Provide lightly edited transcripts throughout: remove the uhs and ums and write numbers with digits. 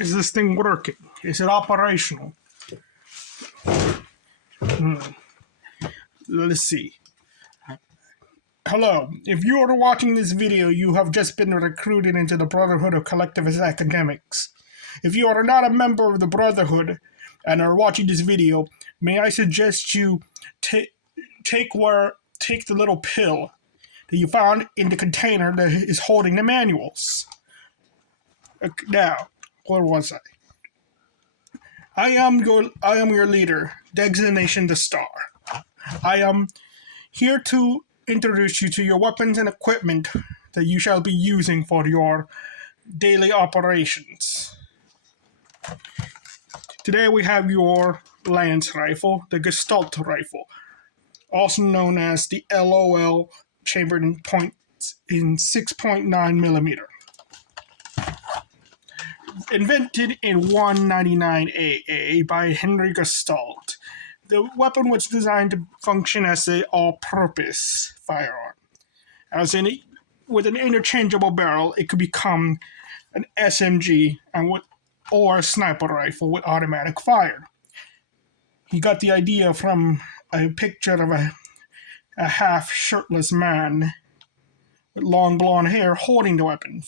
Is this thing working? Is it operational? Let's see. Hello. If you are watching this video, you have just been recruited into the Brotherhood of Collectivist Academics. If you are not a member of the Brotherhood and are watching this video, may I suggest you take the little pill that you found in the container that is holding the manuals. Now, where was I? I am your leader, designation the Star. I am here to introduce you to your weapons and equipment that you shall be using for your daily operations. Today we have your lance rifle, the Gestalt Rifle, also known as the LOL, chambered in 6.9 millimeter. Invented in 199 AA by Henry Gestalt, the weapon was designed to function as an all-purpose firearm. With an interchangeable barrel, it could become an SMG or a sniper rifle with automatic fire. He got the idea from a picture of a half-shirtless man with long blonde hair holding the weapon.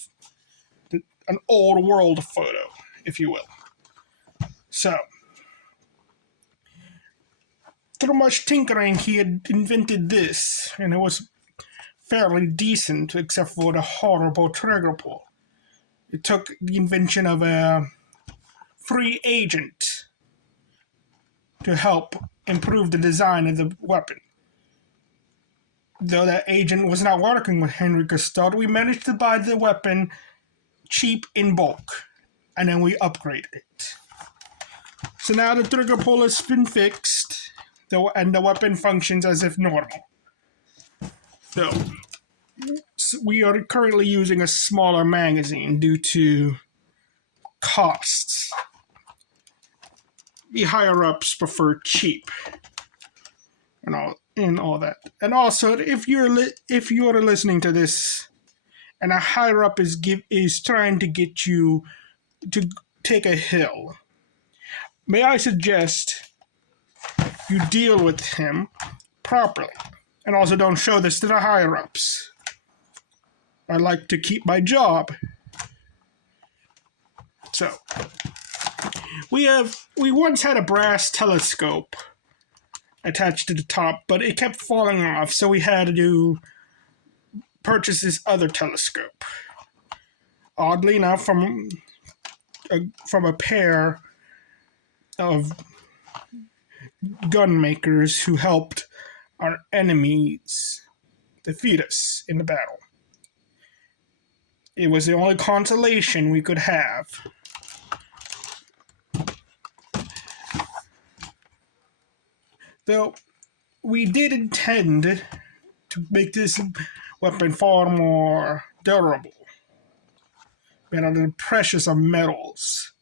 An old world photo, if you will. So, through much tinkering, he had invented this, and it was fairly decent, except for the horrible trigger pull. It took the invention of a free agent to help improve the design of the weapon. Though that agent was not working with Henry Gestalt, we managed to buy the weapon cheap in bulk, and then we upgraded it. So now the trigger pull has been fixed, and the weapon functions as if normal. So we are currently using a smaller magazine due to costs. The higher-ups prefer cheap, and all that. And also, if you're listening to this, and a higher up is trying to get you to take a hill, may I suggest you deal with him properly, and also don't show this to the higher ups. I like to keep my job. So, we once had a brass telescope attached to the top, but it kept falling off, so we had to purchase this other telescope. Oddly enough, from a pair of gun makers who helped our enemies defeat us in the battle. It was the only consolation we could have. Though we did intend to make this weapon far more durable, made out of the precious of metals.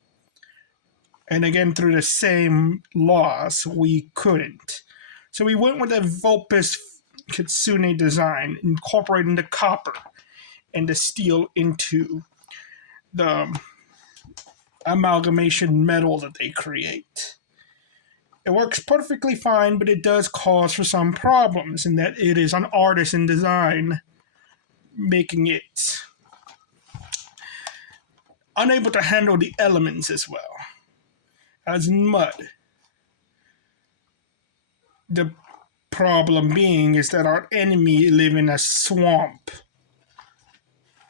And again, through the same laws, we couldn't. So we went with a Vulpes Kitsune design, incorporating the copper and the steel into the amalgamation metal that they create. It works perfectly fine, but it does cause for some problems in that it is an artisan design, making it unable to handle the elements as well as mud. The problem being is that our enemy live in a swamp.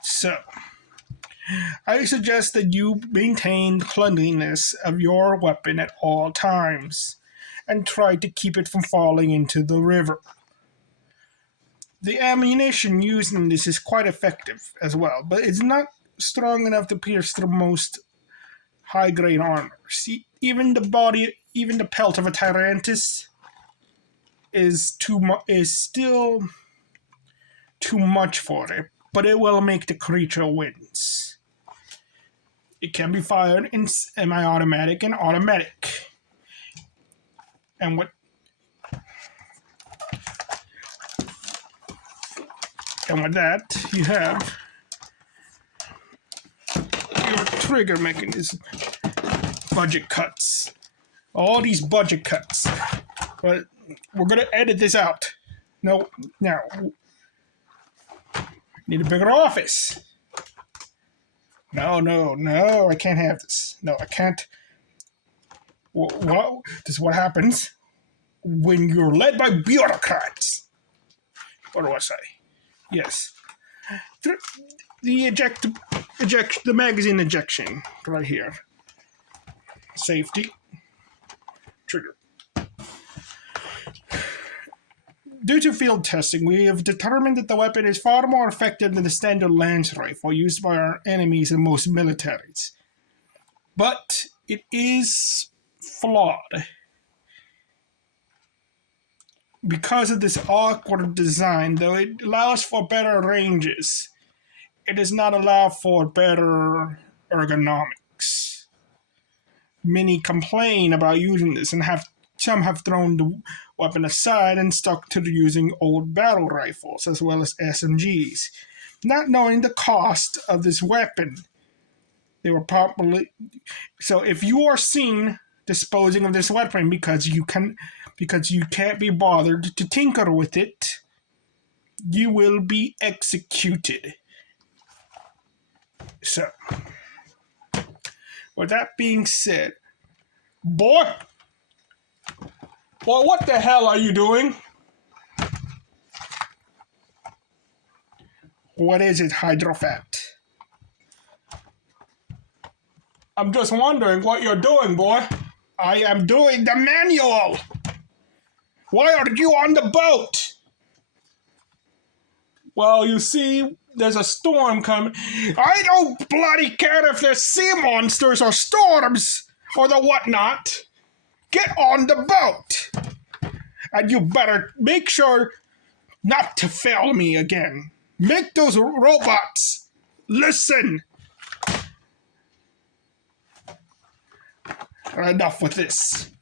So, I suggest that you maintain cleanliness of your weapon at all times and try to keep it from falling into the river. The ammunition used in this is quite effective as well, but it's not strong enough to pierce through most high-grade armor. See, even the pelt of a Tyrantus is still too much for it, but it will make the creature wince. It can be fired in semi-automatic and automatic. And with that, you have your trigger mechanism. Budget cuts. All these budget cuts. But we're going to edit this out. No, now. Need a bigger office. No, I can't have this. No, I can't. Well, this is what happens when you're led by bureaucrats. What do I say? Yes. The magazine ejection right here. Safety. Trigger. Due to field testing, we have determined that the weapon is far more effective than the standard lance rifle used by our enemies in most militaries. But it is flawed. Because of this awkward design, though it allows for better ranges, it does not allow for better ergonomics. Many complain about using this, and some have thrown the weapon aside and stuck to using old battle rifles as well as SMGs, not knowing the cost of this weapon. They were probably so. If you are seen disposing of this weapon because you can't be bothered to tinker with it, you will be executed. So, with that being said, boy, what the hell are you doing? What is it, Hydrofat? I'm just wondering what you're doing, boy. I am doing the manual. Why are you on the boat? Well, you see, there's a storm coming. I don't bloody care if there's sea monsters or storms or the whatnot. Get on the boat. And you better make sure not to fail me again. Make those robots listen. Enough with this.